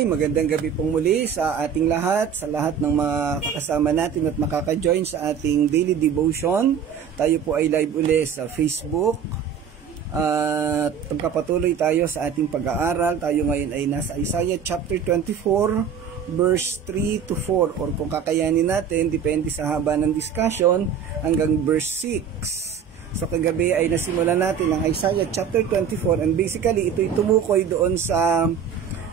Magandang gabi pong muli sa ating lahat, sa lahat ng mga kakasama natin at makaka-join sa ating daily devotion. Tayo po ay live uli sa Facebook at magkapatuloy tayo sa ating pag-aaral. Tayo ngayon ay nasa Isaiah chapter 24 verse 3 to 4, or kung kakayanin natin, depende sa haba ng discussion, hanggang verse 6. So kagabi ay nasimulan natin ang Isaiah chapter 24, and basically ito'y tumukoy doon sa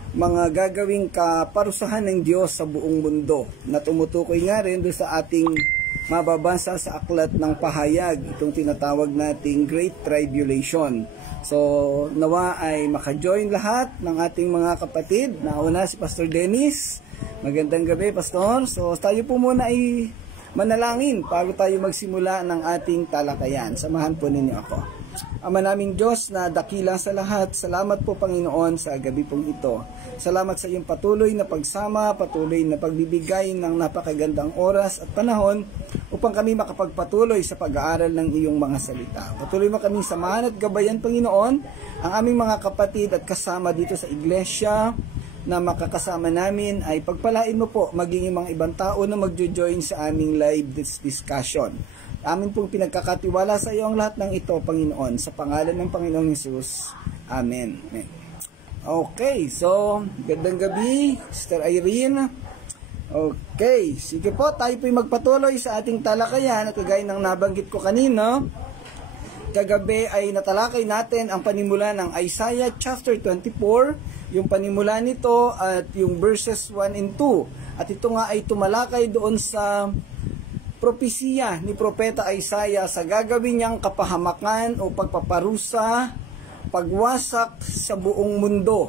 mga gagawing kaparusahan ng Diyos sa buong mundo, na tumutukoy nga rin doon sa ating mababasa sa aklat ng pahayag, itong tinatawag nating Great Tribulation. So nawa ay maka-join lahat ng ating mga kapatid. Nauna si Pastor Dennis. Magandang gabi, Pastor. So tayo po muna ay manalangin bago tayo magsimula ng ating talakayan. Samahan po ninyo ako. Ama naming Diyos na dakila sa lahat, salamat po Panginoon sa gabi pong ito. Salamat sa iyong patuloy na pagsama, patuloy na pagbibigay ng napakagandang oras at panahon upang kami makapagpatuloy sa pag-aaral ng iyong mga salita. Patuloy mo kaming samahan at gabayan, Panginoon, ang aming mga kapatid at kasama dito sa iglesia na makakasama namin ay pagpalain mo po maging yung mga ibang tao na magjo-join sa aming live discussion. Amin pong pinagkakatiwala sa iyo ang lahat ng ito, Panginoon, sa pangalan ng Panginoong Hesus. Amen. Okay, so, gandang gabi, Sister Irene. Okay, sige po, tayo po'y magpatuloy sa ating talakayan at kagaya ng nabanggit ko kanina. Kagabi ay natalakay natin ang panimula ng Isaiah chapter 24, yung panimula nito at yung verses 1 and 2. At ito nga ay tumalakay doon sa propesiya ni Propeta Isaiah sa gagawin niyang kapahamakan o pagpaparusa, pagwasak sa buong mundo.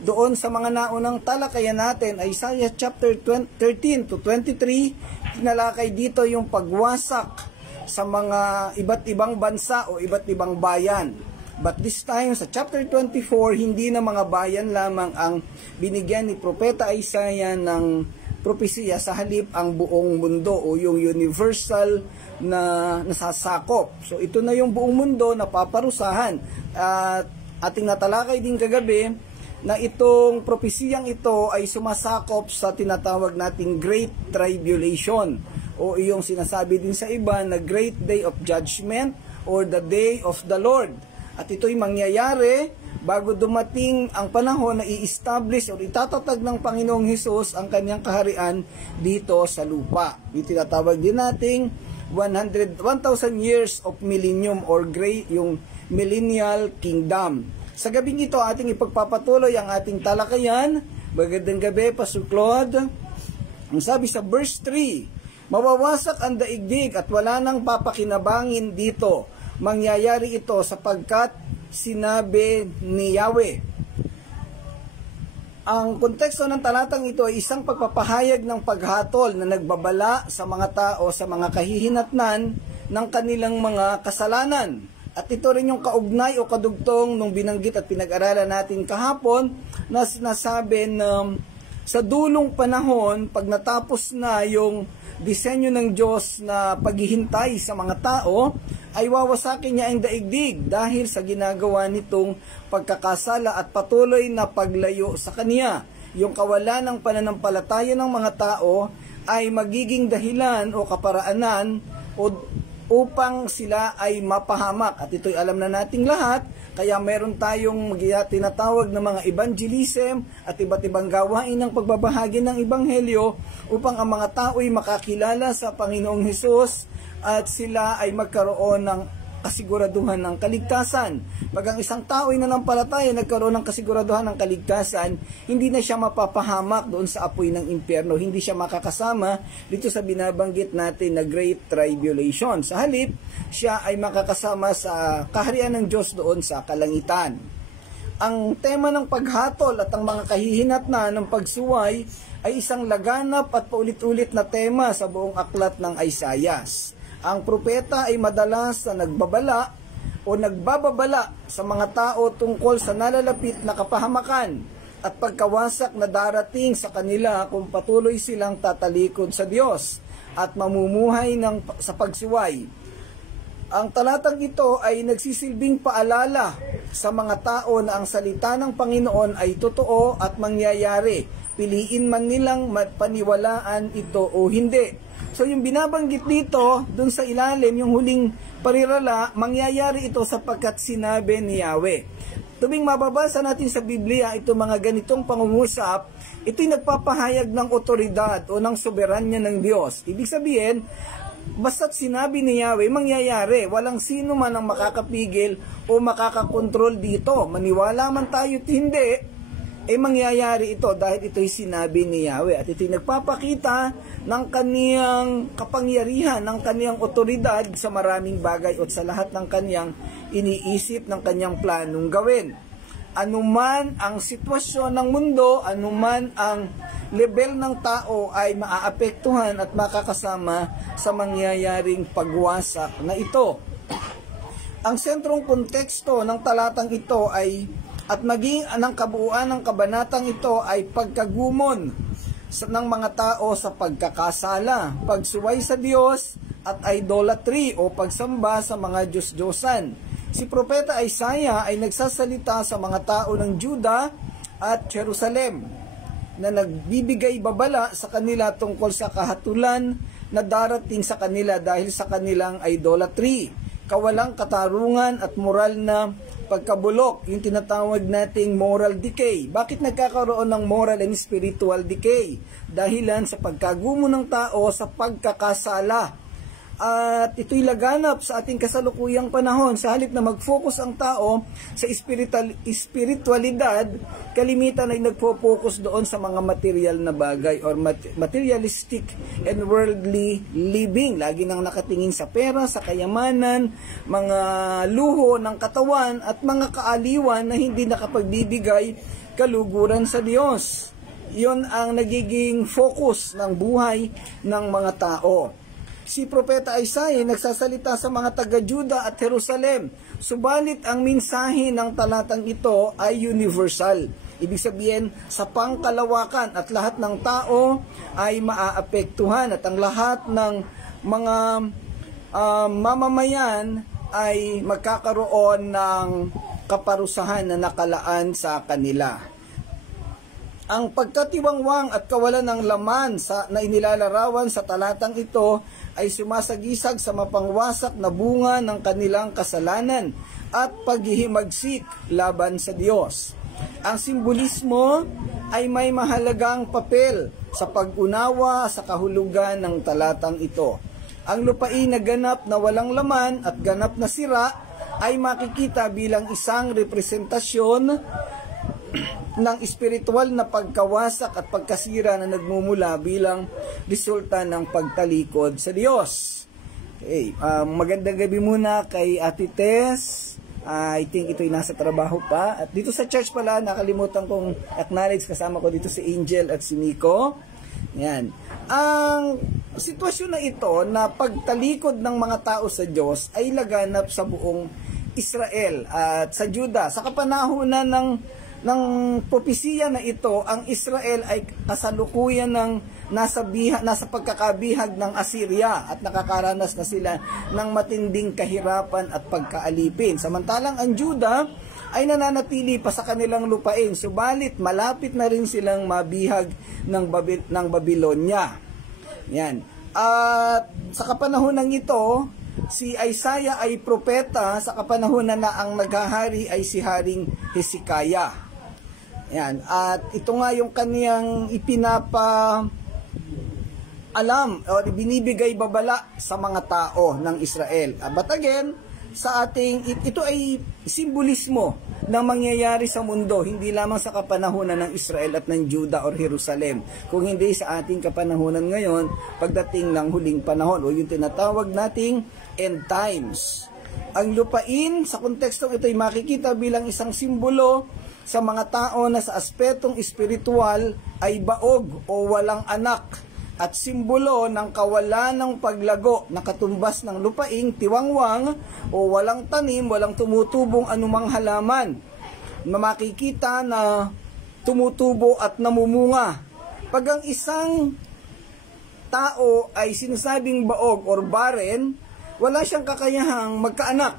Doon sa mga naunang talakayan natin, Isaiah chapter 13 to 23, tinalakay dito yung pagwasak sa mga iba't ibang bansa o iba't ibang bayan. But this time, sa chapter 24, hindi na mga bayan lamang ang binigyan ni Propeta Isaiah ng propesiya, sa halip ang buong mundo o yung universal na nasasakop. So ito na yung buong mundo na paparusahan. At ating natalakay din kagabi na itong propesiyang ito ay sumasakop sa tinatawag nating Great Tribulation, o yung sinasabi din sa iba na Great Day of Judgment or the Day of the Lord. At ito'y mangyayari bago dumating ang panahon na i-establish o itatatag ng Panginoong Hesus ang kanyang kaharian dito sa lupa. Yung tinatawag din nating 1,000 years of millennium or great, yung millennial kingdom. Sa gabing ito, ating ipagpapatuloy ang ating talakayan. Magandang gabi, Pastor Claude. Ang sabi sa verse 3, mawawasak ang daigdig at wala nang papakinabangin dito. Mangyayari ito sapagkat sinabi ni Yahweh. Ang konteksto ng talatang ito ay isang pagpapahayag ng paghatol na nagbabala sa mga tao sa mga kahihinatnan ng kanilang mga kasalanan. At ito rin yung kaugnay o kadugtong nung binanggit at pinag-aralan natin kahapon na sinasabi na sa dulong panahon, pag natapos na yung disenyo ng Diyos na paghihintay sa mga tao, ay wawasakin niya ang daigdig dahil sa ginagawa nitong pagkakasala at patuloy na paglayo sa Kanya. Yung kawalan ng pananampalataya ng mga tao ay magiging dahilan o kaparaanan upang sila ay mapahamak. At ito'y alam na nating lahat, kaya meron tayong tinatawag na mga evangelism at iba't ibang gawain ng pagbabahagi ng ebanghelyo upang ang mga tao ay makakilala sa Panginoong Hesus at sila ay magkaroon ng kasiguraduhan ng kaligtasan. Pag ang isang tao ay nanampalataya, nagkaroon ng kasiguraduhan ng kaligtasan, hindi na siya mapapahamak doon sa apoy ng impyerno, hindi siya makakasama dito sa binabanggit natin na Great Tribulation. Sa halip, siya ay makakasama sa kaharian ng Diyos doon sa kalangitan. Ang tema ng paghatol at ang mga kahihinatnan ng pagsuway ay isang laganap at paulit-ulit na tema sa buong aklat ng Isaiah. Ang propeta ay madalas na nagbabala o nagbababala sa mga tao tungkol sa nalalapit na kapahamakan at pagkawasak na darating sa kanila kung patuloy silang tatalikod sa Diyos at mamumuhay sa pagsuway. Ang talatang ito ay nagsisilbing paalala sa mga tao na ang salita ng Panginoon ay totoo at mangyayari. Piliin man nilang paniwalaan ito o hindi. So yung binabanggit dito, dun sa ilalim, yung huling parirala, mangyayari ito sapagkat sinabi ni Yahweh. Tuwing mababasa natin sa Biblia ito mga ganitong pangungusap, ito'y nagpapahayag ng otoridad o ng soberanya ng Diyos. Ibig sabihin, basta't sinabi ni Yahweh, mangyayari. Walang sino man ang makakapigil o makakakontrol dito. Maniwala man tayo hindi, mangyayari ito dahil ito'y sinabi ni Yahweh. At ito'y nagpapakita ng kaniyang kapangyarihan, ng kaniyang otoridad sa maraming bagay at sa lahat ng kaniyang iniisip, ng kaniyang planong gawin. Anuman ang sitwasyon ng mundo, anuman ang level ng tao ay maaapektuhan at makakasama sa mangyayaring pagwasak na ito. Ang sentrong konteksto ng talatang ito ay at maging ang kabuuan ng kabanatang ito ay pagkagumon ng mga tao sa pagkakasala, pagsuway sa Diyos at idolatry o pagsamba sa mga Diyos-Diyosan. Si Propeta Isaiah ay nagsasalita sa mga tao ng Juda at Jerusalem na nagbibigay babala sa kanila tungkol sa kahatulan na darating sa kanila dahil sa kanilang idolatry, kawalang katarungan at moral na pagkabulok, yung tinatawag nating moral decay. Bakit nagkakaroon ng moral and spiritual decay? Dahilan sa pagkagumo ng tao sa pagkakasala. At ito'y laganap sa ating kasalukuyang panahon. Sa halip na mag-focus ang tao sa espiritualidad, kalimitan ay nagpo-focus doon sa mga material na bagay or materialistic and worldly living. Lagi nang nakatingin sa pera, sa kayamanan, mga luho ng katawan at mga kaaliwan na hindi nakapagbibigay kaluguran sa Diyos. Iyon ang nagiging focus ng buhay ng mga tao. Si Propeta Isaiah nagsasalita sa mga taga-Juda at Jerusalem, subalit ang mensahe ng talatang ito ay universal. Ibig sabihin, sa pangkalawakan at lahat ng tao ay maaapektuhan at ang lahat ng mga mamamayan ay magkakaroon ng kaparusahan na nakalaan sa kanila. Ang pagkatiwangwang at kawalan ng laman na inilalarawan sa talatang ito ay sumasagisag sa mapangwasak na bunga ng kanilang kasalanan at paghihimagsik laban sa Diyos. Ang simbolismo ay may mahalagang papel sa pag-unawa sa kahulugan ng talatang ito. Ang lupain na ganap na walang laman at ganap na sira ay makikita bilang isang representasyon ng espiritual na pagkawasak at pagkasira na nagmumula bilang resulta ng pagtalikod sa Diyos. Okay, magandang gabi muna kay Ate Tess. I think ito'y nasa trabaho pa. At dito sa church pala, nakalimutan kong acknowledge, kasama ko dito si Angel at si Nico. Yan. Ang sitwasyon na ito na pagtalikod ng mga tao sa Diyos ay laganap sa buong Israel at sa Juda. Sa kapanahunan ng propesiya na ito, ang Israel ay kasalukuyan ng nasa pagkakabihag ng Assyria at nakakaranas na sila ng matinding kahirapan at pagkaalipin. Samantalang ang Juda ay nananatili pa sa kanilang lupain, subalit malapit na rin silang mabihag ng Babylonia. Yan. At sa kapanahunan ito, si Isaiah ay propeta sa kapanahunan na ang naghahari ay si Haring Hezekiah. Yan. At ito nga yung kaniyang alam o binibigay babala sa mga tao ng Israel. But again, sa ito ay simbolismo ng mangyayari sa mundo, hindi lamang sa kapanahunan ng Israel at ng Juda or Jerusalem, kung hindi sa ating kapanahunan ngayon pagdating ng huling panahon o yung tinatawag nating end times. Ang lupain sa kontekstong ito ay makikita bilang isang simbolo sa mga tao na sa aspetong espiritual ay baog o walang anak at simbolo ng kawalan ng paglago na katumbas ng lupaing tiwangwang o walang tanim, walang tumutubong anumang halaman. Makikita na tumutubo at namumunga. Pag ang isang tao ay sinasabing baog or barren, wala siyang kakayahang magkaanak.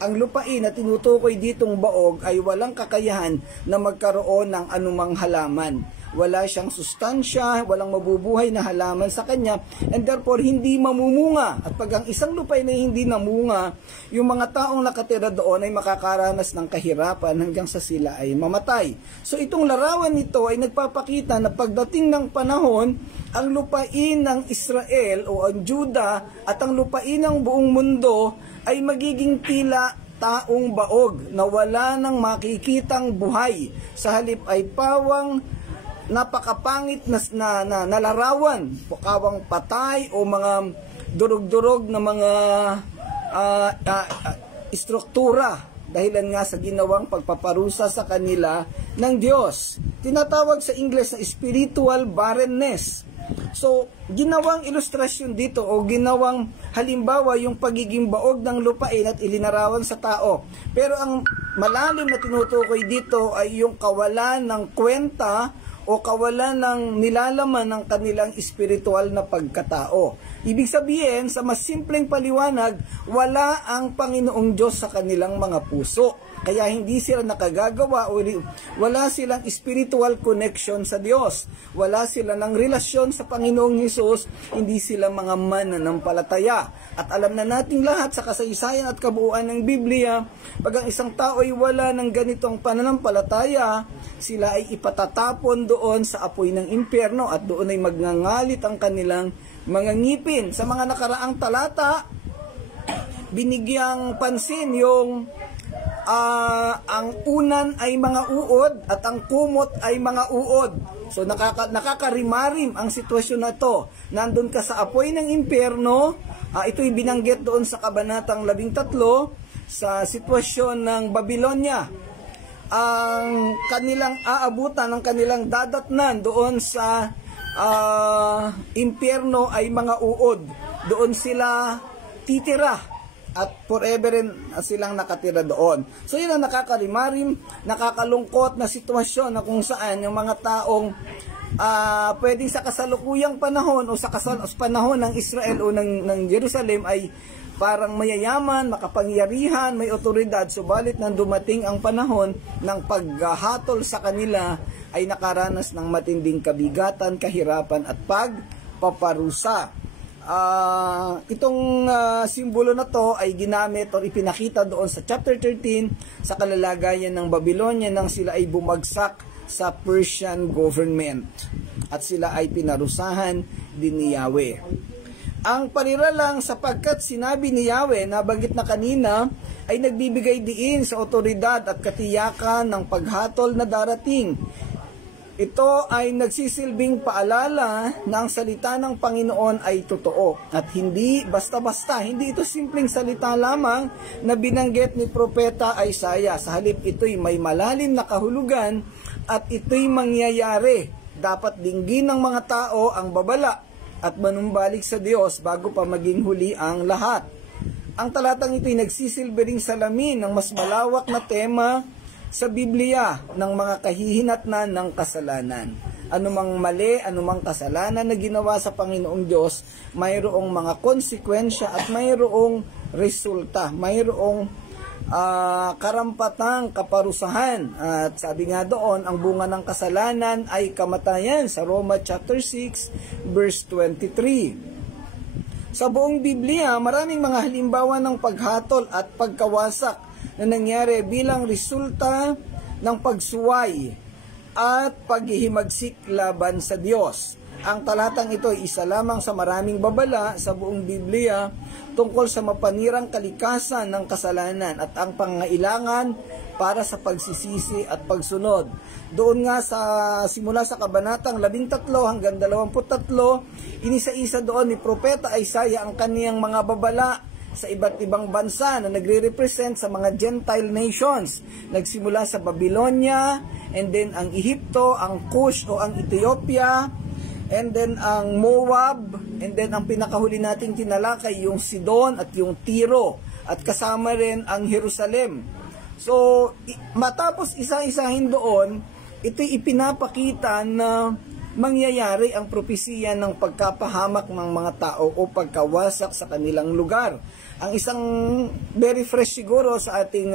Ang lupain na tinutukoy ditong baog ay walang kakayahan na magkaroon ng anumang halaman. Wala siyang sustansya, walang mabubuhay na halaman sa kanya, and therefore hindi mamumunga. At pag ang isang lupain ay hindi namunga, yung mga taong nakatira doon ay makakaranas ng kahirapan hanggang sa sila ay mamatay. So itong larawan nito ay nagpapakita na pagdating ng panahon, ang lupain ng Israel o ang Juda at ang lupain ng buong mundo ay magiging tila taong baog na wala nang makikitang buhay. Sa halip ay pawang napakapangit na larawan, pawang patay o mga durog-durog na mga istruktura dahilan nga sa ginawang pagpaparusa sa kanila ng Diyos. Tinatawag sa English na spiritual barrenness. So, ginawang ilustrasyon dito o ginawang halimbawa yung pagiging baog ng lupain at ilinarawan sa tao. Pero ang malalim na tinutukoy dito ay yung kawalan ng kwenta o kawalan ng nilalaman ng kanilang espiritual na pagkatao. Ibig sabihin, sa mas simpleng paliwanag, wala ang Panginoong Diyos sa kanilang mga puso. Kaya hindi sila nakagagawa o wala silang spiritual connection sa Diyos. Wala sila ng relasyon sa Panginoong Hesus, hindi sila mga mananampalataya. At alam na nating lahat sa kasaysayan at kabuuan ng Biblia, pag ang isang tao ay wala ng ganitong pananampalataya, sila ay ipatatapon doon sa apoy ng impyerno at doon ay magngangalit ang kanilang mga ngipin. Sa mga nakaraang talata, binigyang pansin yung ang unan ay mga uod at ang kumot ay mga uod. So nakakarimarim ang sitwasyon na to. Nandun ka sa apoy ng impyerno, ito'y binanggit doon sa kabanatang 13 sa sitwasyon ng Babylonia. Ang kanilang aabutan, ang kanilang dadatnan doon sa impyerno ay mga uod. Doon sila titira at forever rin silang nakatira doon. So yun ang nakakalimarim, nakakalungkot na sitwasyon na kung saan yung mga taong pwedeng sa kasalukuyang panahon o sa panahon ng Israel o ng Jerusalem ay parang mayayaman, makapangyarihan, may otoridad, subalit nang dumating ang panahon ng paghahatol sa kanila ay nakaranas ng matinding kabigatan, kahirapan at pagpaparusa. Itong simbolo na to ay ginamit o ipinakita doon sa chapter 13 sa kalalagayan ng Babylonia nang sila ay bumagsak sa Persian government at sila ay pinarusahan din ni Yahweh. Ang paniralang sapagkat sinabi ni Yahweh na banggit na kanina ay nagbibigay diin sa otoridad at katiyakan ng paghatol na darating. Ito ay nagsisilbing paalala na ang salita ng Panginoon ay totoo at hindi basta-basta. Hindi ito simpleng salita lamang na binanggit ni Propeta Isaiah. Sa halip ito'y may malalim na kahulugan at ito'y mangyayari. Dapat dinggin ng mga tao ang babala at manumbalik sa Diyos bago pa maging huli ang lahat. Ang talatang ito'y nagsisilbi ring salamin ng mas malawak na tema sa Biblia ng mga kahihinatnan ng kasalanan. Anumang mali, anumang kasalanan na ginawa sa Panginoong Diyos, mayroong mga konsekwensya at mayroong resulta, mayroong karampatang kaparusahan. At sabi nga doon, ang bunga ng kasalanan ay kamatayan sa Roma chapter 6 verse 23. Sa buong Biblia, maraming mga halimbawa ng paghatol at pagkawasak na nangyari bilang resulta ng pagsuway at paghihimagsik laban sa Diyos. Ang talatang ito ay isa lamang sa maraming babala sa buong Biblia tungkol sa mapanirang kalikasan ng kasalanan at ang pangailangan para sa pagsisisi at pagsunod. Doon nga sa simula sa kabanatang 13 hanggang 23, inisa-isa doon ni Propeta Isaiah ang kaniyang mga babala sa iba't ibang bansa na nagre-represent sa mga Gentile nations. Nagsimula sa Babylonia, and then ang Ehipto, ang Cush o ang Ethiopia, and then ang Moab, and then ang pinakahuli nating tinalakay yung Sidon at yung Tiro, at kasama rin ang Jerusalem. So, matapos isa-isahin doon, ito'y ipinapakita na mangyayari ang propesiya ng pagkapahamak ng mga tao o pagkawasak sa kanilang lugar. Ang isang very fresh siguro sa ating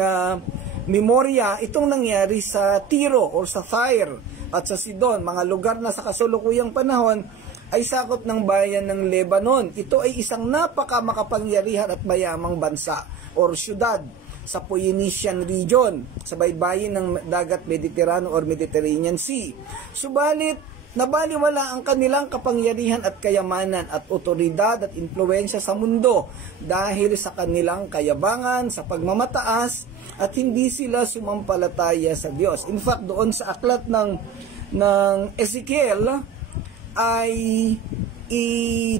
memorya, itong nangyari sa Tiro o sa Tyre at sa Sidon, mga lugar na sa kasulukuyang panahon ay sakop ng bayan ng Lebanon. Ito ay isang napakamakapangyarihan at mayamang bansa o syudad sa Phoenician region, sa baybayin ng dagat Mediterranean or Mediterranean Sea. Subalit, nabaliwala ang kanilang kapangyarihan at kayamanan at otoridad at impluensya sa mundo dahil sa kanilang kayabangan, sa pagmamataas, at hindi sila sumampalataya sa Diyos. In fact, doon sa aklat ng Ezekiel ay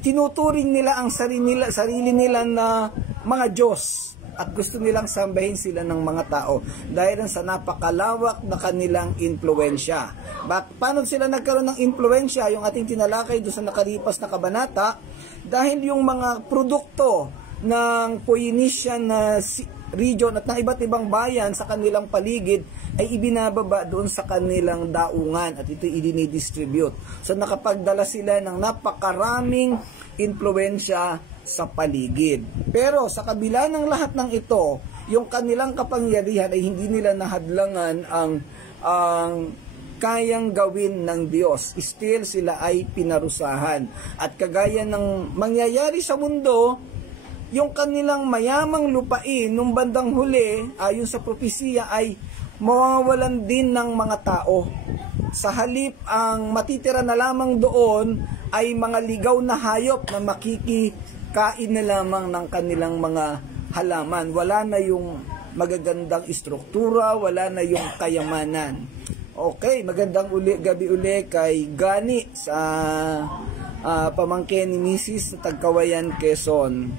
tinuturing nila ang sarili nila na mga Diyos at gusto nilang sambahin sila ng mga tao dahil sa napakalawak na kanilang impluensya. Paano sila nagkaroon ng impluensya? Yung ating tinalakay doon sa nakalipas na kabanata, dahil yung mga produkto ng Phoenician region at ng iba't ibang bayan sa kanilang paligid ay ibinababa doon sa kanilang daungan at ito i-distribute. So nakapagdala sila ng napakaraming impluensya sa paligid. Pero sa kabila ng lahat ng ito, yung kanilang kapangyarihan ay hindi nila nahadlangan ang kayang gawin ng Diyos. Still sila ay pinarusahan. At kagaya ng mangyayari sa mundo, yung kanilang mayamang lupain nung bandang huli, ayon sa propesiya, ay mawawalan din ng mga tao. Sa halip, ang matitira na lamang doon ay mga ligaw na hayop na makikikain na lamang ng kanilang mga halaman. Wala na yung magagandang istruktura, wala na yung kayamanan. Okay, magandang gabi uli kay Gani sa pamangkin ni Mrs. sa Tagkawayan, Quezon.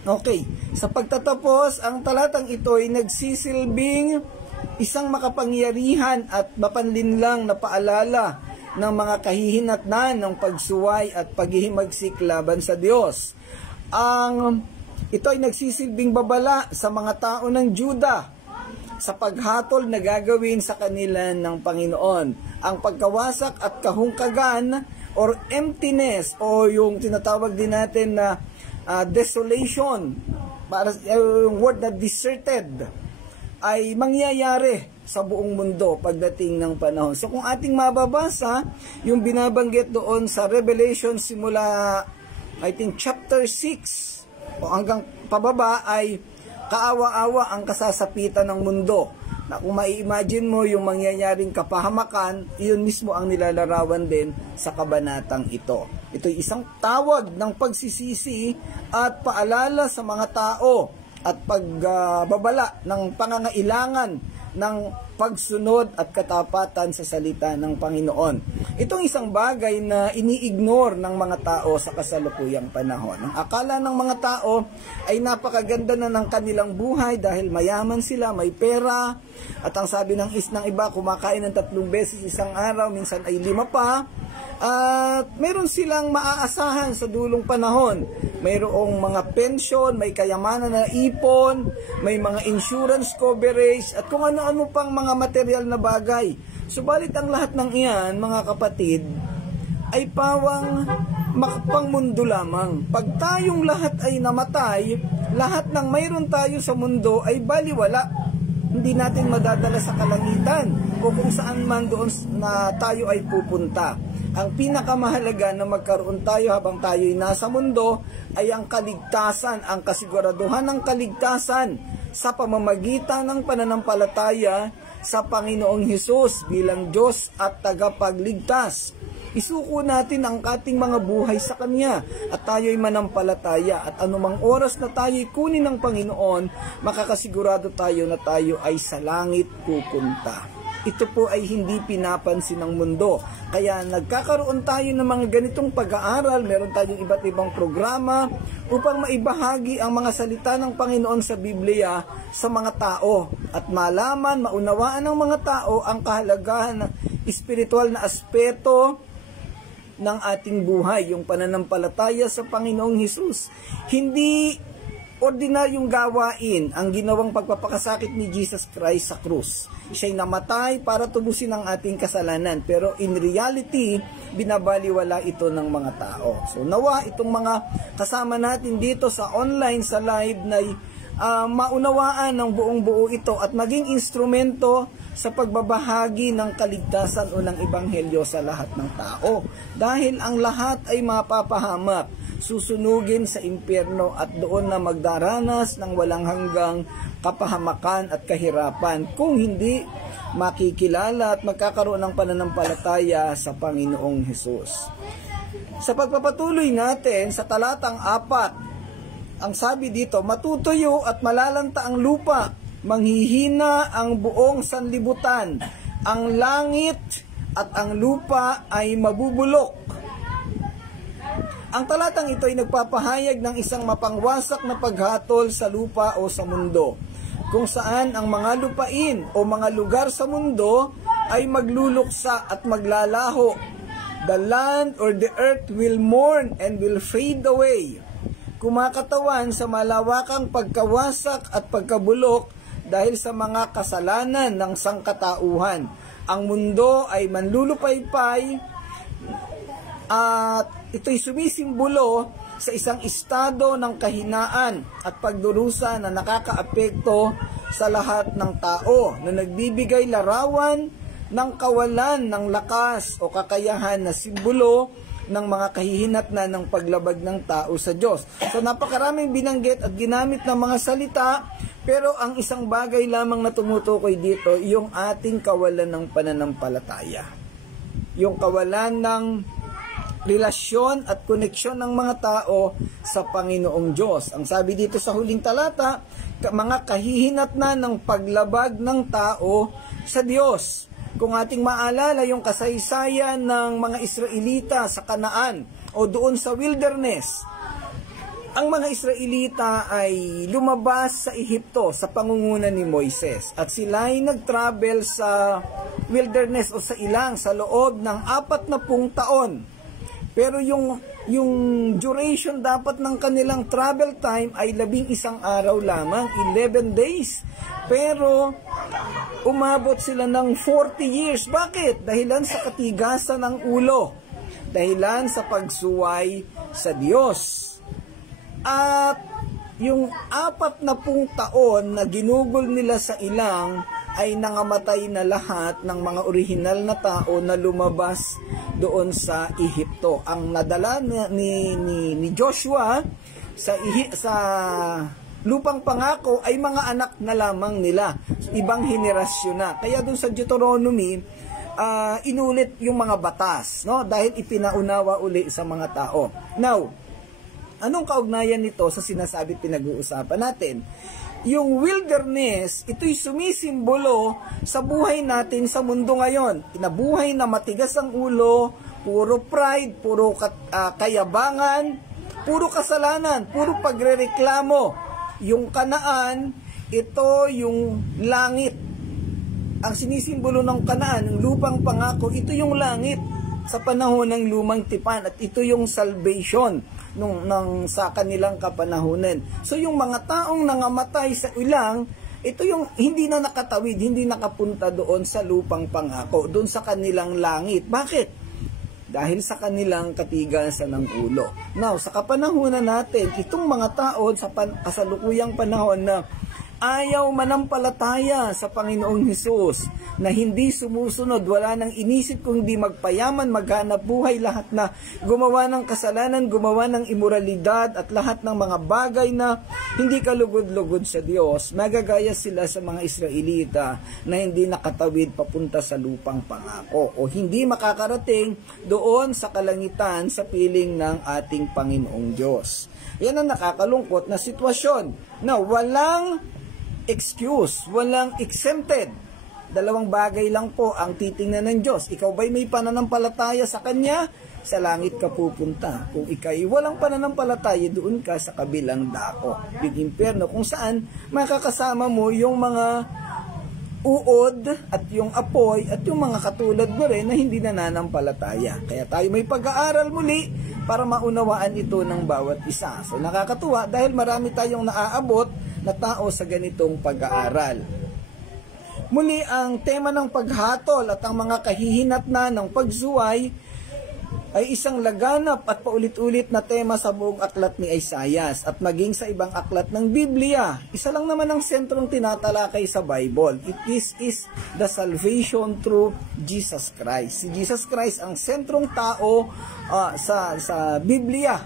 Okay, sa pagtatapos, ang talatang ito ay nagsisilbing isang makapangyarihan at mapanlinlang na paalala ng mga kahihinatnan ng pagsuway at paghihimagsik laban sa Diyos. Ito ay nagsisilbing babala sa mga tao ng Juda sa paghatol na gagawin sa kanila ng Panginoon. Ang pagkawasak at kahungkagan or emptiness o yung tinatawag din natin na desolation, para yung word na deserted, ay mangyayari sa buong mundo pagdating ng panahon. So kung ating mababasa yung binabanggit doon sa Revelation simula I think chapter 6 o hanggang pababa ay kaawa-awa ang kasasapitan ng mundo. Na kung mai-imagine mo yung mangyayaring kapahamakan, iyon mismo ang nilalarawan din sa kabanatang ito. Ito'y isang tawag ng pagsisisi at paalala sa mga tao at pagbabala ng pangangailangan ng pagsunod at katapatan sa salita ng Panginoon. Itong isang bagay na ini-ignore ng mga tao sa kasalukuyang panahon. Ang akala ng mga tao ay napakaganda na ng kanilang buhay dahil mayaman sila, may pera, at ang sabi ng iba, kumakain ng 3 beses isang araw, minsan ay 5 pa, at meron silang maaasahan sa dulong panahon. Mayroong mga pension, may kayamanan na ipon, may mga insurance coverage, at kung ano-ano pang mga material na bagay. Subalit ang lahat ng iyan, mga kapatid, ay pawang makapangmundo lamang. Pag tayong lahat ay namatay, lahat ng mayroon tayo sa mundo ay baliwala. Hindi natin madadala sa kalangitan o kung saan man doon na tayo ay pupunta. Ang pinakamahalaga na magkaroon tayo habang tayo ay nasa mundo ay ang kaligtasan, ang kasiguraduhan ng kaligtasan sa pamamagitan ng pananampalataya sa Panginoong Hesus bilang Diyos at tagapagligtas. Isuko natin ang ating mga buhay sa Kanya at tayo'y manampalataya at anumang oras na tayo'y kunin ng Panginoon, makakasigurado tayo na tayo ay sa langit pupunta. Ito po ay hindi pinapansin ng mundo. Kaya nagkakaroon tayo ng mga ganitong pag-aaral, meron tayong iba't ibang programa upang maibahagi ang mga salita ng Panginoon sa Biblia sa mga tao at malaman, maunawaan ng mga tao ang kahalagahan ng espiritual na aspeto ng ating buhay, yung pananampalataya sa Panginoong Hesus. Hindi ordinaryong gawain ang ginawang pagpapakasakit ni Jesus Christ sa krus. Siya'y namatay para tubusin ang ating kasalanan, pero in reality, binabaliwala ito ng mga tao. So nawa itong mga kasama natin dito sa online, sa live, na maunawaan ng buong buo ito at maging instrumento sa pagbabahagi ng kaligtasan o ng ebanghelyo sa lahat ng tao. Dahil ang lahat ay mapapahamak, susunugin sa impyerno at doon na magdaranas ng walang hanggang kapahamakan at kahirapan kung hindi makikilala at magkakaroon ng pananampalataya sa Panginoong Hesus. Sa pagpapatuloy natin sa talatang 4, ang sabi dito, matutuyo at malalanta ang lupa, manghihina ang buong sanlibutan, ang langit at ang lupa ay mabubulok. Ang talatang ito ay nagpapahayag ng isang mapangwasak na paghatol sa lupa o sa mundo, kung saan ang mga lupain o mga lugar sa mundo ay magluluksa at maglalaho. The land or the earth will mourn and will fade away. Kumakatawan sa malawakang pagkawasak at pagkabulok dahil sa mga kasalanan ng sangkatauhan. Ang mundo ay manlulupaypay at ito'y sumisimbolo sa isang estado ng kahinaan at pagdurusa na nakakaapekto sa lahat ng tao, na nagbibigay larawan ng kawalan ng lakas o kakayahan na simbolo ng mga kahihinatnan ng paglabag ng tao sa Diyos. So napakaraming binanggit at ginamit ng mga salita, pero ang isang bagay lamang na tumutukoy dito, yung ating kawalan ng pananampalataya. Yung kawalan ng relasyon at koneksyon ng mga tao sa Panginoong Diyos. Ang sabi dito sa huling talata, mga kahihinatnan ng paglabag ng tao sa Diyos. Kung ating maalala yung kasaysayan ng mga Israelita sa Kanaan o doon sa wilderness, ang mga Israelita ay lumabas sa Ehipto sa pangunguna ni Moises at sila ay nag-travel sa wilderness o sa ilang sa loob ng 40 taon. Pero yung duration dapat ng kanilang travel time ay 11 araw lamang, 11 days. Pero umabot sila ng 40 years. Bakit? Dahilan sa katigasan ng ulo. Dahilan sa pagsuway sa Diyos. At yung 40 taon na ginugol nila sa ilang ay nangamatay na lahat ng mga orihinal na tao na lumabas doon sa Ehipto. Ang nadala ni Joshua sa lupang pangako ay mga anak na lamang nila, ibang henerasyon na. Kaya doon sa Deuteronomy, inulit yung mga batas, no? Dahil ipinaunawa uli sa mga tao. Now, anong kaugnayan nito sa sinasabi pinag-uusapan natin? Yung wilderness, ito'y sumisimbolo sa buhay natin sa mundo ngayon. Inabuhay na matigas ang ulo, puro pride, puro kayabangan, puro kasalanan, puro pagrereklamo. Yung Kanaan, ito yung langit. Ang sinisimbolo ng Kanaan, yung lupang pangako, ito yung langit sa panahon ng lumang tipan at ito yung salvation sa kanilang kapanahunan. So yung mga taong nangamatay sa ilang, ito yung hindi na nakatawid, hindi nakapunta doon sa lupang pangako, doon sa kanilang langit. Bakit? Dahil sa kanilang katigasan ng ulo. Now, sa kapanahunan natin, itong mga tao sa kasalukuyang panahon na ayaw manampalataya sa Panginoong Hesus, na hindi sumusunod, wala nang inisip kung di magpayaman, maghanap buhay, lahat na gumawa ng kasalanan, gumawa ng imoralidad at lahat ng mga bagay na hindi kalugod-lugod sa Diyos, magagaya sila sa mga Israelita na hindi nakatawid papunta sa lupang pangako o hindi makakarating doon sa kalangitan sa piling ng ating Panginoong Diyos. Yan ang nakakalungkot na sitwasyon na walang excuse, walang exempted. Dalawang bagay lang po ang titingnan ng Diyos. Ikaw ba'y may pananampalataya sa Kanya? Sa langit ka pupunta. Kung ikaw'y walang pananampalataya, doon ka sa kabilang dako, yung impyerno, kung saan makakasama mo yung mga uod at yung apoy at yung mga katulad mo rin na hindi nananampalataya. Kaya tayo may pag-aaral muli para maunawaan ito ng bawat isa. So nakakatuwa dahil marami tayong naaabot na tao sa ganitong pag-aaral. Muli ang tema ng paghatol at ang mga kahihinatnan ng pagsuway ay isang laganap at paulit-ulit na tema sa buong aklat ni Isaias at maging sa ibang aklat ng Biblia. Isa lang naman ang sentrong tinatalakay sa Bible. It is the salvation through Jesus Christ. Si Jesus Christ ang sentrong tao sa Biblia.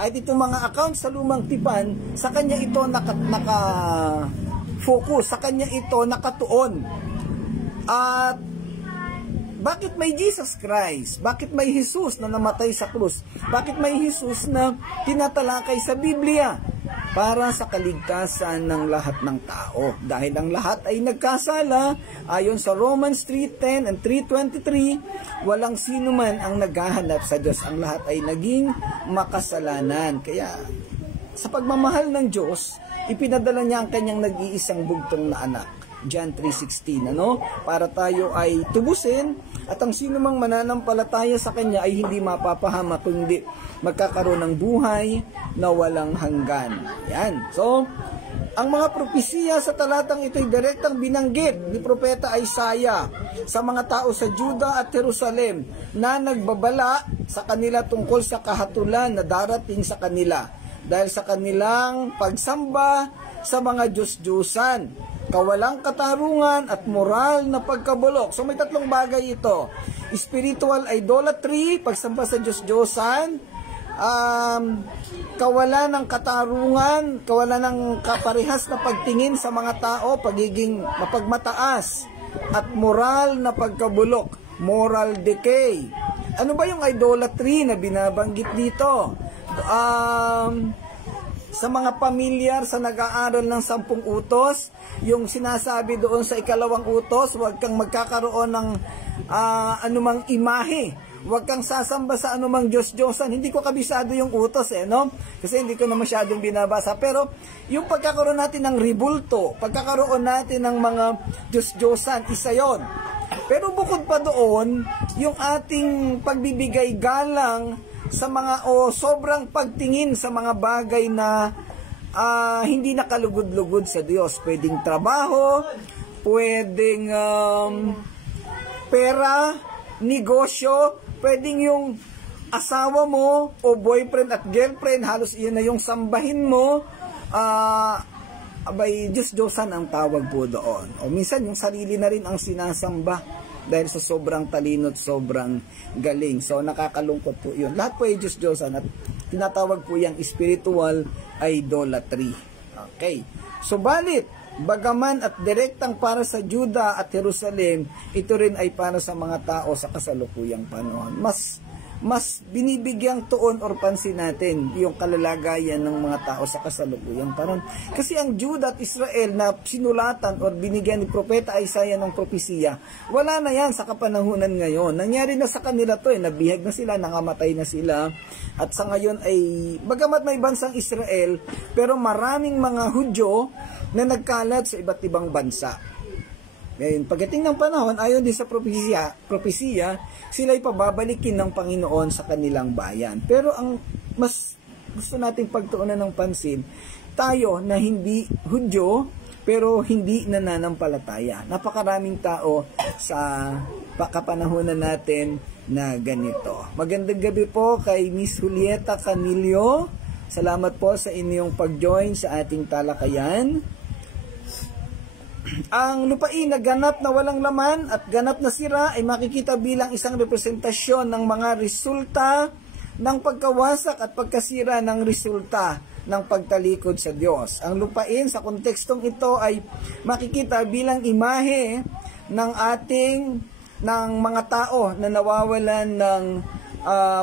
Kahit itong mga accounts sa Lumang Tipan, sa kanya ito naka-focus, sa kanya ito nakatuon. At bakit may Jesus Christ? Bakit may Jesus na namatay sa krus? Bakit may Jesus na tinatalakay sa Biblia? Para sa kaligtasan ng lahat ng tao. Dahil ang lahat ay nagkasala, ayon sa Romans 3:10 and 3:23, walang sino man ang naghahanap sa Diyos. Ang lahat ay naging makasalanan. Kaya sa pagmamahal ng Diyos, ipinadala niya ang kanyang nag-iisang bugtong na anak. John 3:16, para tayo ay tubusin at ang sino mang mananampalataya sa kanya ay hindi mapapahamak kundi magkakaroon ng buhay na walang hanggan. Yan. So, ang mga propesiya sa talatang ito ay direktang binanggit ni Propeta Isaiah sa mga tao sa Juda at Jerusalem na nagbabala sa kanila tungkol sa kahatulan na darating sa kanila dahil sa kanilang pagsamba sa mga Diyos-Diyusan, kawalang katarungan at moral na pagkabulok. So may tatlong bagay ito. Spiritual idolatry, pagsamba sa Diyos-Diyosan, kawalan ng katarungan, kawalan ng kaparehas na pagtingin sa mga tao, pagiging mapagmataas, at moral na pagkabulok, moral decay. Ano ba yung idolatry na binabanggit dito? Sa mga pamilyar sa nag-aaral ng 10 utos, yung sinasabi doon sa 2nd utos, huwag kang magkakaroon ng anumang imahe. Huwag kang sasamba sa anumang Diyos-Diyosan. Hindi ko kabisado yung utos kasi hindi ko na masyadong binabasa. Pero yung pagkakaroon natin ng ribulto, pagkakaroon natin ng mga Diyos-Diyosan, isa yon. Pero bukod pa doon, yung ating pagbibigay galang sa mga sobrang pagtingin sa mga bagay na hindi nakalugod-lugod sa Diyos. Pwedeng trabaho, pwedeng pera, negosyo, pwedeng yung asawa mo o boyfriend at girlfriend, halos iyon na yung sambahin mo. Abay, Diyos-Diyosan ang tawag po doon. O minsan yung sarili na rin ang sinasamba dahil sa sobrang talino at sobrang galing. So nakakalungkot po yun. Lahat po ay Diyos-Diyosan at tinatawag po yung spiritual idolatry. Okay. So balit, bagaman at direktang para sa Juda at Jerusalem, ito rin ay para sa mga tao sa kasalukuyang panahon. Mas binibigyang tuon or pansin natin yung kalalagayan ng mga tao sa kasalukuyang panahon. Kasi ang Juda at Israel na sinulatan or binigyan ni Propeta Isaiah ng propesiya, wala na yan sa kapanahunan ngayon. Nangyari na sa kanila to, nabihag na sila, nangamatay na sila. At sa ngayon ay, bagamat may bansang Israel, pero maraming mga Hudyo na nagkalat sa iba't ibang bansa. Ngayon, pagdating ng panahon, ayon din sa propesiya, sila ay pababalikin ng Panginoon sa kanilang bayan. Pero ang mas gusto nating pagtuunan ng pansin, tayo na hindi Hudyo, pero hindi nananampalataya. Napakaraming tao sa kapanahunan natin na ganito. Magandang gabi po kay Miss Julieta Camillo. Salamat po sa inyong pag-join sa ating talakayan. Ang lupain na ganap na walang laman at ganap na sira ay makikita bilang isang representasyon ng mga resulta ng pagkawasak at pagkasira ng resulta ng pagtalikod sa Diyos. Ang lupain sa kontekstong ito ay makikita bilang imahe ng mga tao na nawawalan ng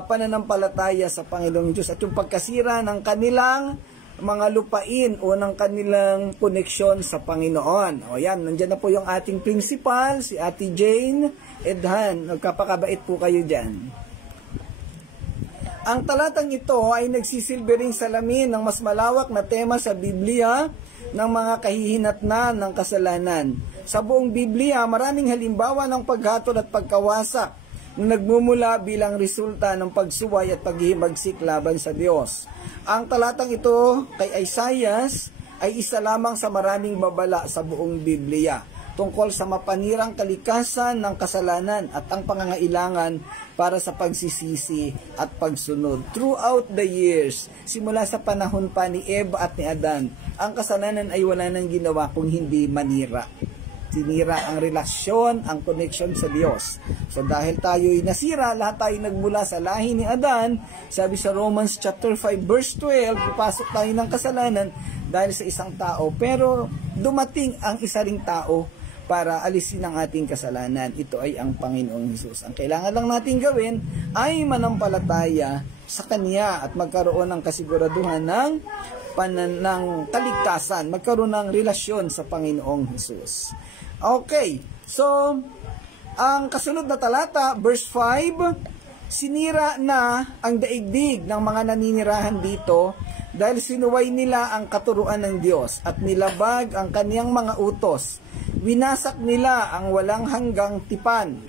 pananampalataya sa Panginoong Diyos at yung pagkasira ng kanilang mga lupain o ng kanilang koneksyon sa Panginoon. O yan, nandyan na po yung ating principal, si Ate Jane Edhan. Nagkapakabait po kayo dyan. Ang talatang ito ay nagsisilbi ring salamin ng mas malawak na tema sa Biblia ng mga kahihinatnan ng kasalanan. Sa buong Biblia, maraming halimbawa ng paghatol at pagkawasak na nagmumula bilang resulta ng pagsuway at paghihimagsik laban sa Diyos. Ang talatang ito kay Isaiah ay isa lamang sa maraming babala sa buong Biblia tungkol sa mapanirang kalikasan ng kasalanan at ang pangangailangan para sa pagsisisi at pagsunod. Throughout the years, simula sa panahon pa ni Eva at ni Adan, ang kasalanan ay wala nang ginawa kung hindi manira. Sinira ang relasyon, ang connection sa Diyos. So dahil tayo'y nasira, lahat tayo nagmula sa lahi ni Adan, sabi sa Romans chapter 5 verse 12, pupasok tayo ng kasalanan dahil sa isang tao. Pero dumating ang isa ring tao para alisin ang ating kasalanan. Ito ay ang Panginoong Hesus. Ang kailangan lang natin gawin ay manampalataya sa Kanya at magkaroon ng kasiguraduhan ng kaligtasan, magkaroon ng relasyon sa Panginoong Hesus. Okay, so ang kasunod na talata, verse 5, sinira na ang daigdig ng mga naninirahan dito dahil sinuway nila ang katuruan ng Diyos at nilabag ang kaniyang mga utos. Winasak nila ang walang hanggang tipan.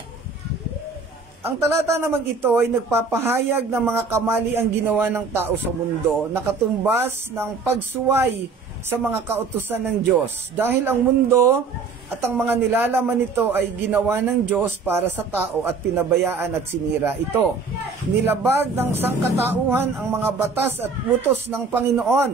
Ang talata naman ito ay nagpapahayag ng mga kamali ang ginawa ng tao sa mundo na katumbas ng pagsuway sa mga kautusan ng Diyos. Dahil ang mundo at ang mga nilalaman nito ay ginawa ng Diyos para sa tao at pinabayaan at sinira ito. Nilabag ng sangkatauhan ang mga batas at utos ng Panginoon.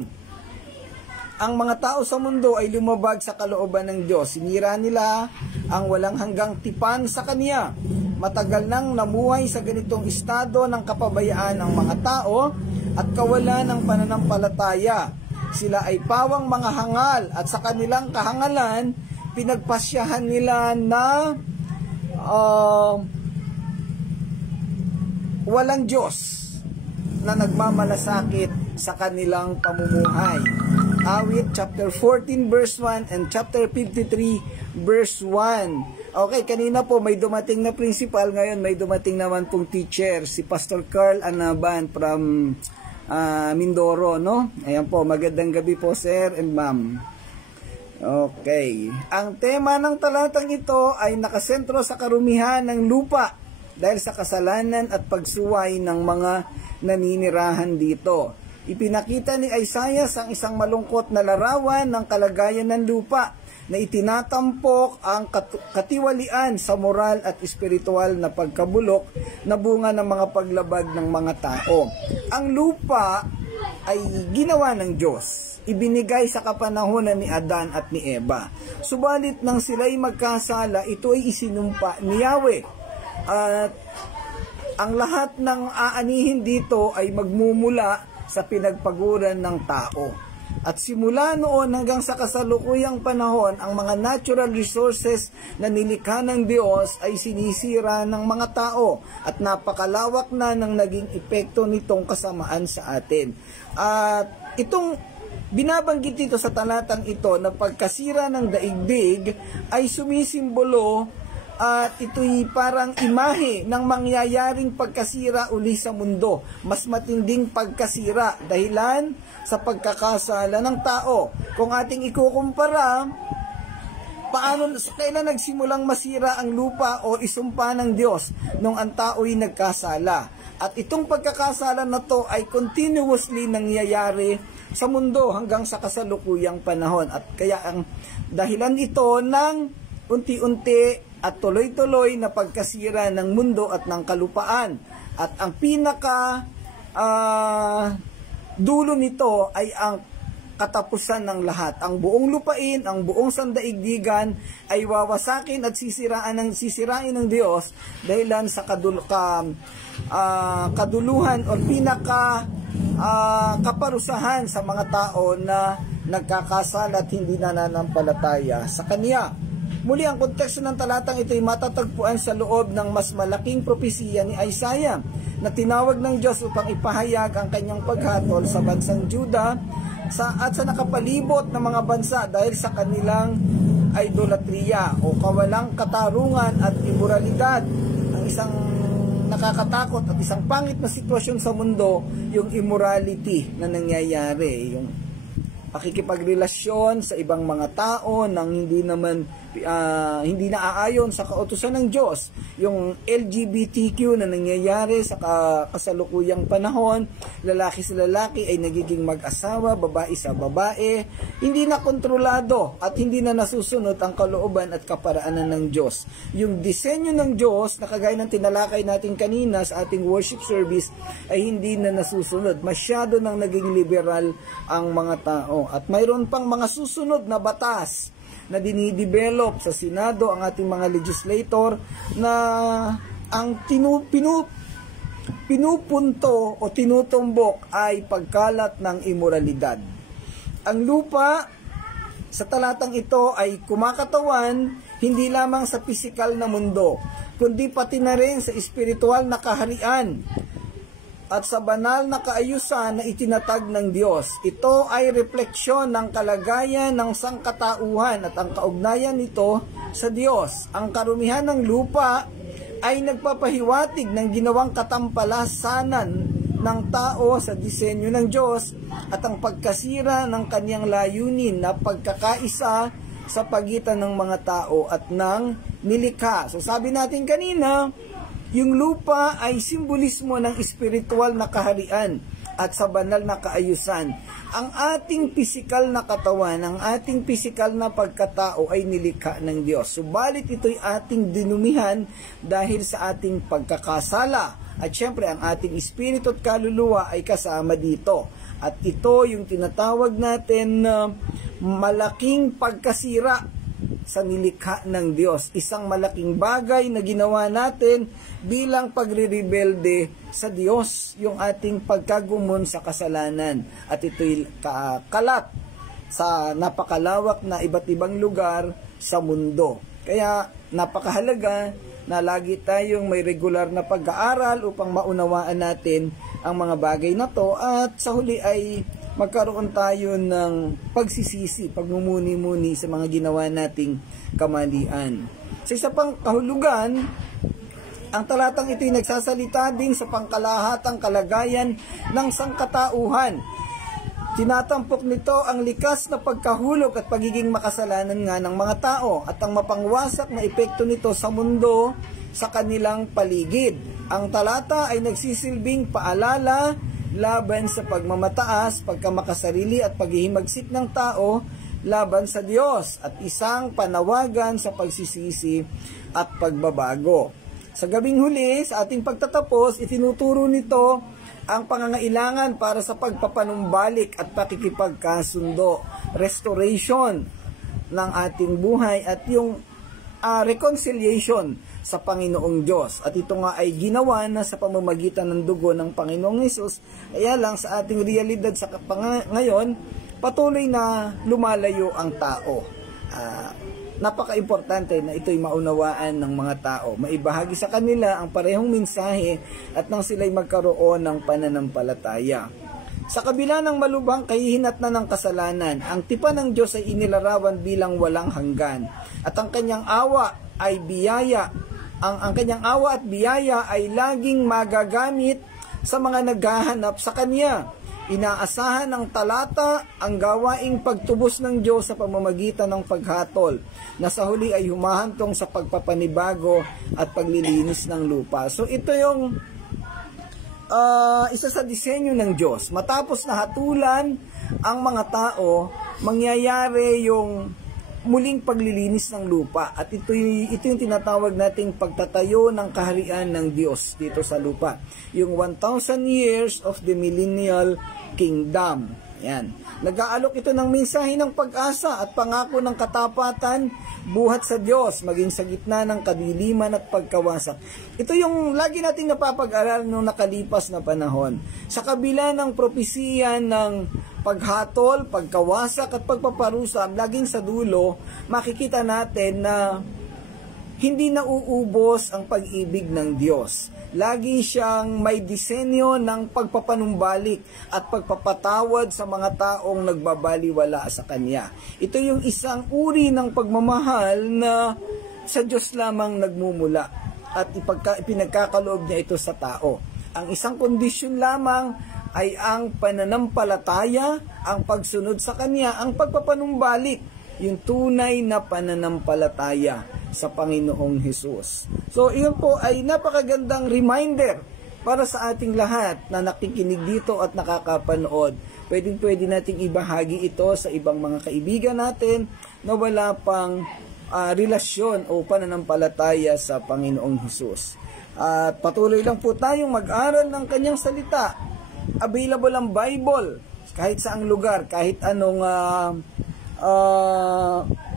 Ang mga tao sa mundo ay lumabag sa kalooban ng Diyos. Sinira nila ang walang hanggang tipan sa Kanya. Matagal nang namuhay sa ganitong estado ng kapabayaan ng mga tao at kawalan ng pananampalataya. Sila ay pawang mga hangal at sa kanilang kahangalan, pinagpasyahan nila na walang Diyos na nagmamalasakit sa kanilang pamumuhay. Awit chapter 14 verse 1 and chapter 53 verse 1. Okay, kanina po may dumating na principal, ngayon may dumating naman pong teacher, si Pastor Carl Anaban from Mindoro, no? Ayan po, magandang gabi po sir and ma'am. Okay, ang tema ng talatang ito ay nakasentro sa karumihan ng lupa dahil sa kasalanan at pagsuway ng mga naninirahan dito. Ipinakita ni Isaiah ang isang malungkot na larawan ng kalagayan ng lupa na itinatampok ang katiwalian sa moral at espiritual na pagkabulok na bunga ng mga paglabag ng mga tao. Ang lupa ay ginawa ng Diyos. Ibinigay sa kapanahonan ni Adan at ni Eva. Subalit nang sila'y magkasala, ito ay isinumpa ni Yahweh. At ang lahat ng aanihin dito ay magmumula sa pinagpaguran ng tao. At simula noon hanggang sa kasalukuyang panahon, ang mga natural resources na nilikha ng Diyos ay sinisira ng mga tao at napakalawak na ng naging epekto nitong kasamaan sa atin. At itong binabanggit dito sa talatang ito na pagkasira ng daigdig ay sumisimbolo at ito'y parang imahe ng mangyayaring pagkasira uli sa mundo. Mas matinding pagkasira dahilan sa pagkakasala ng tao. Kung ating ikukumpara, kailan nagsimulang masira ang lupa o isumpa ng Diyos nung ang tao'y nagkasala. At itong pagkakasala na to ay continuously nangyayari sa mundo hanggang sa kasalukuyang panahon. At kaya ang dahilan ito ng unti-unti at tuloy-tuloy na pagkasira ng mundo at ng kalupaan. At ang pinaka dulo nito ay ang katapusan ng lahat. Ang buong lupain, ang buong sandaigdigan ay wawasakin at sisirain ng Diyos dahilan sa kaduluhan o pinaka kaparusahan sa mga tao na nagkakasala at hindi nananampalataya sa Kanya. Muli, ang konteksto ng talatang ito ay matatagpuan sa loob ng mas malaking propesiya ni Isaiah na tinawag ng Diyos upang ipahayag ang kanyang paghatol sa bansang Juda at sa nakapalibot na mga bansa dahil sa kanilang idolatria o kawalang katarungan at immoralidad. Ang isang nakakatakot at isang pangit na sitwasyon sa mundo, yung immorality na nangyayari, yung pakikipagrelasyon sa ibang mga tao nang hindi naaayon sa kautusan ng Diyos. Yung LGBTQ na nangyayari sa kasalukuyang panahon, lalaki sa lalaki ay nagiging mag-asawa, babae sa babae, hindi na kontrolado at hindi na nasusunod ang kalooban at kaparaanan ng Diyos. Yung disenyo ng Diyos na kagaya ng tinalakay natin kanina sa ating worship service ay hindi na nasusunod. Masyado nang naging liberal ang mga tao. At mayroon pang mga susunod na batas na dinidevelop sa Senado ang ating mga legislator na ang pinupunto o tinutumbok ay pagkalat ng imoralidad. Ang lupa sa talatang ito ay kumakatawan hindi lamang sa pisikal na mundo, kundi pati na rin sa espiritual na kaharian at sa banal na kaayusan na itinatag ng Diyos. Ito ay refleksyon ng kalagayan ng sangkatauhan at ang kaugnayan nito sa Diyos. Ang karumihan ng lupa ay nagpapahiwatig ng ginawang katampalasanan ng tao sa disenyo ng Diyos at ang pagkasira ng kanyang layunin na pagkakaisa sa pagitan ng mga tao at ng nilikha. So sabi natin kanina, yung lupa ay simbolismo ng espiritual na kaharian at sa banal na kaayusan. Ang ating pisikal na katawan, ang ating pisikal na pagkatao ay nilikha ng Diyos. Subalit ito'y ating dinumihan dahil sa ating pagkakasala. At syempre, ang ating espiritu at kaluluwa ay kasama dito. At ito yung tinatawag natin na malaking pagkasira sa nilikha ng Diyos. Isang malaking bagay na ginawa natin bilang pagre-rebelde sa Diyos, yung ating pagkagumon sa kasalanan. At ito'y kalat sa napakalawak na iba't ibang lugar sa mundo. Kaya napakahalaga na lagi tayong may regular na pag-aaral upang maunawaan natin ang mga bagay na to at sa huli ay magkaroon tayo ng pagsisisi, pagmumuni-muni sa mga ginawa nating kamalian. Sa isa pang kahulugan, ang talatang ito'y nagsasalita din sa pangkalahatang kalagayan ng sangkatauhan. Tinatampok nito ang likas na pagkahulog at pagiging makasalanan nga ng mga tao at ang mapangwasak na epekto nito sa mundo sa kanilang paligid. Ang talata ay nagsisilbing paalala laban sa pagmamataas, pagkamakasarili at paghihimagsik ng tao laban sa Diyos at isang panawagan sa pagsisisi at pagbabago. Sa gabing huli, sa ating pagtatapos, itinuturo nito ang pangangailangan para sa pagpapanumbalik at pakikipagkasundo, restoration ng ating buhay at yung reconciliation sa Panginoong Diyos. At ito nga ay ginawa na sa pamamagitan ng dugo ng Panginoong Hesus. Kaya lang sa ating realidad sa ngayon, patuloy na lumalayo ang tao. Napaka-importante na ito'y maunawaan ng mga tao. Maibahagi sa kanila ang parehong mensahe at nang sila'y magkaroon ng pananampalataya. Sa kabila ng malubhang kahihinatnan ng kasalanan, ang tipan ng Diyos ay inilarawan bilang walang hanggan. At ang kanyang awa ay biyaya. Ang kanyang awa at biyaya ay laging magagamit sa mga naghahanap sa kanya. Inaasahan ng talata ang gawaing pagtubos ng Diyos sa pamamagitan ng paghatol na sa huli ay humahantong sa pagpapanibago at paglilinis ng lupa. So ito yung isa sa disenyo ng Diyos. Matapos na hatulan ang mga tao, mangyayari yung muling paglilinis ng lupa. At ito yung tinatawag nating pagtatayo ng kaharian ng Diyos dito sa lupa. Yung 1,000 years of the millennial kingdom. Yan. Nag-aalok ito ng mensahe ng pag-asa at pangako ng katapatan buhat sa Diyos, maging sa gitna ng kadiliman at pagkawasak. Ito yung lagi nating napapag-aral noong nakalipas na panahon. Sa kabila ng propesiya ng paghatol, pagkawasak at pagpaparusa, laging sa dulo, makikita natin na hindi nauubos ang pag-ibig ng Diyos. Lagi siyang may disenyo ng pagpapanumbalik at pagpapatawad sa mga taong nagbabaliwala sa Kanya. Ito yung isang uri ng pagmamahal na sa Diyos lamang nagmumula at ipinagkakaloob niya ito sa tao. Ang isang kondisyon lamang ay ang pananampalataya, ang pagsunod sa Kanya, ang pagpapanumbalik, yung tunay na pananampalataya sa Panginoong Hesus. So, iyon po ay napakagandang reminder para sa ating lahat na nakikinig dito at nakakapanood. Pwede nating ibahagi ito sa ibang mga kaibigan natin na wala pang relasyon o pananampalataya sa Panginoong Hesus. At patuloy lang po tayong mag-aral ng Kanyang salita. Available ang Bible kahit saang lugar, kahit anong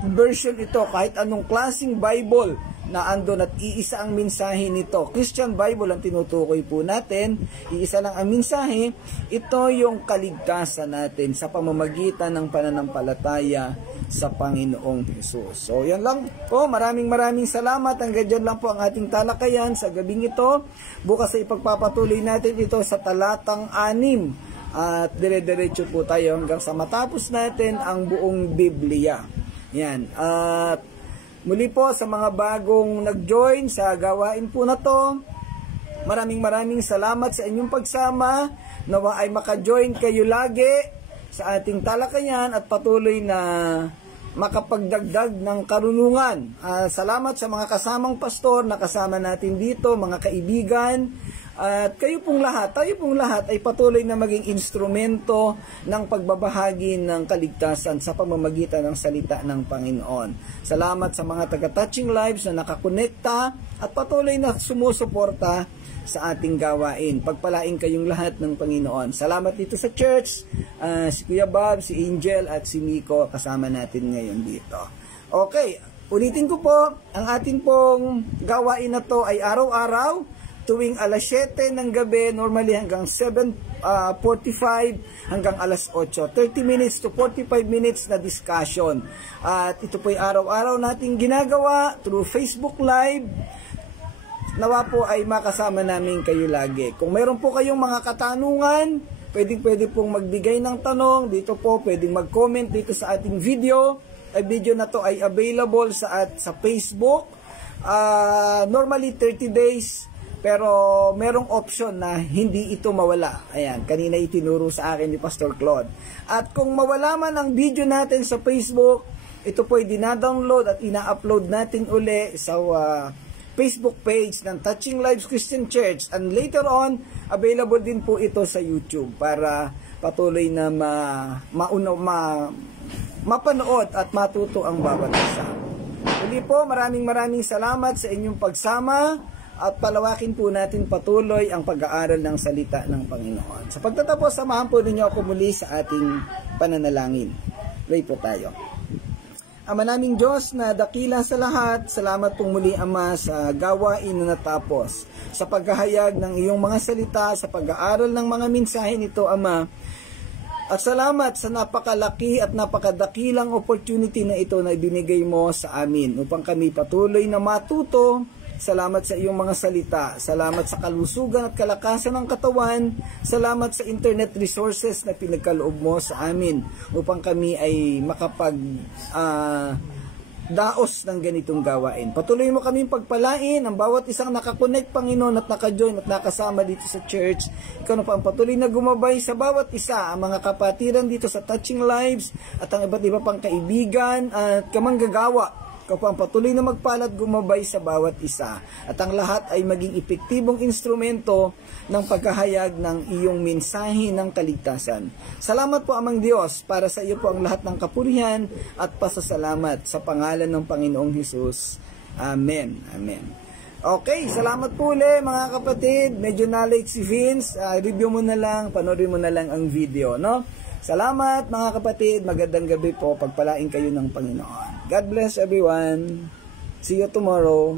version ito, kahit anong klaseng Bible na andon at iisa ang mensahe nito. Christian Bible ang tinutukoy po natin, iisa lang ang mensahe. Ito yung kaligtasan natin sa pamamagitan ng pananampalataya sa Panginoong Hesus. So yan lang po, maraming salamat. Hanggang dyan lang po ang ating talakayan sa gabing ito. Bukas ay ipagpapatuloy natin ito sa talatang 6 at dire-diretso po tayo hanggang sa matapos natin ang buong Biblia. Yan. At muli po sa mga bagong nag-join sa gawain po na to, maraming salamat sa inyong pagsama. Nawa ay maka-join kayo lagi sa ating talakayan at patuloy na makapagdagdag ng karunungan. Salamat sa mga kasamang pastor na kasama natin dito, mga kaibigan. At kayo pong lahat, tayo pong lahat ay patuloy na maging instrumento ng pagbabahagi ng kaligtasan sa pamamagitan ng salita ng Panginoon. Salamat sa mga taga-Touching Lives na nakakonekta at patuloy na sumusuporta sa ating gawain. Pagpalain kayong lahat ng Panginoon. Salamat dito sa church, si Kuya Bob, si Angel at si Miko kasama natin ngayon dito. Okay, ulitin ko po, ang ating pong gawain na to ay araw-araw, tuwing alas 7 ng gabi, normally hanggang 7:45 hanggang alas 8. 30 minutes to 45 minutes na discussion. At ito po ay araw-araw nating ginagawa through Facebook Live. Nawa po ay makasama namin kayo lagi. Kung meron po kayong mga katanungan, pwede pong magbigay ng tanong. Dito po, pwedeng mag-comment dito sa ating video. Ang video na to ay available sa Facebook. Normally 30 days. Pero merong option na hindi ito mawala. Ayan, kanina itinuro sa akin ni Pastor Claude. At kung mawala man ang video natin sa Facebook, ito po ay dinadownload at ina-upload natin uli sa Facebook page ng Touching Lives Christian Church. And later on, available din po ito sa YouTube para patuloy na mapanood at matuto ang bawat isa. Muli po, maraming salamat sa inyong pagsama. At palawakin po natin patuloy ang pag-aaral ng salita ng Panginoon. Sa pagtatapos, samahan po ninyo ako muli sa ating pananalangin. Pray po tayo. Ama naming Diyos na dakila sa lahat, salamat pong muli Ama sa gawain na natapos. Sa paghahayag ng iyong mga salita, sa pag-aaral ng mga mensahe nito Ama. At salamat sa napakalaki at napakadakilang opportunity na ito na ibinigay mo sa amin upang kami patuloy na matuto. Salamat sa iyong mga salita. Salamat sa kalusugan at kalakasan ng katawan. Salamat sa internet resources na pinagkaloob mo sa amin upang kami ay daos ng ganitong gawain. Patuloy mo kaming pagpalain ang bawat isang nakakonect, Panginoon, at nakajoin at nakasama dito sa church. Ikaw na pa ang patuloy na gumabay sa bawat isa, ang mga kapatiran dito sa Touching Lives at ang iba't iba pang kaibigan at kamanggagawa. Ikaw po ang patuloy na magpalat gumabay sa bawat isa at ang lahat ay maging epektibong instrumento ng pagkahayag ng iyong mensahe ng kaligtasan. Salamat po Amang Diyos, para sa iyo po ang lahat ng kapurihan at pasasalamat sa pangalan ng Panginoong Hesus. Amen. Amen. Okay, salamat po ulit mga kapatid. Medyo na-late si Vince. Review mo na lang, panoorin mo na lang ang video, no? Salamat mga kapatid, magandang gabi po, pagpalain kayo ng Panginoon. God bless everyone. See you tomorrow.